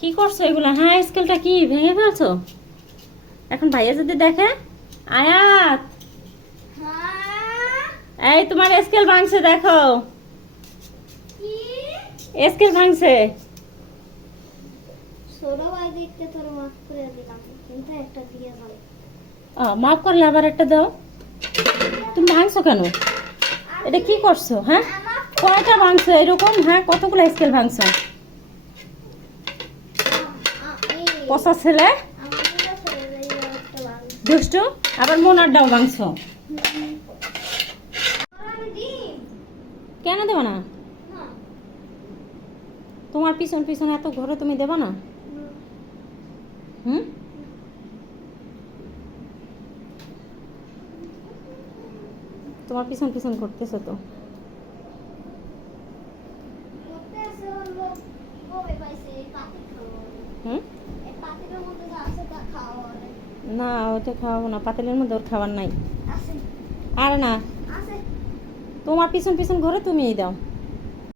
কি করছ এগুলো? হ্যাঁ স্কেলটা কি? ভেঙে ফেলছো? এখন ভাইয়া যদি দেখে? আয়াত! এই তোমার স্কেল ভাঙছে দেখো। স্কেল ভাঙছে। মাফ করলে আবার একটা দাও। তুমি ভাঙছো কেন? এটা কি করছ হ্যাঁ? কয়টা ভাঙছো? এরকম হ্যাঁ কতগুলো স্কেল ভাঙছো? পচা ছেলে? দুষ্টু, আবার মোনার ডাও ভাঙছো? কেন দেবো না? তোমার পিছন পিছন এত ঘরে তুমি দেবো না? হুম? তোমার পিছন পিছন করতেছো তো। হুম? না ওটা খাওয়াবো না পাতিলের মধ্যে ওর খাবার নাই। আর না তোমার পিছন পিছন ঘরে তুমিই দাও।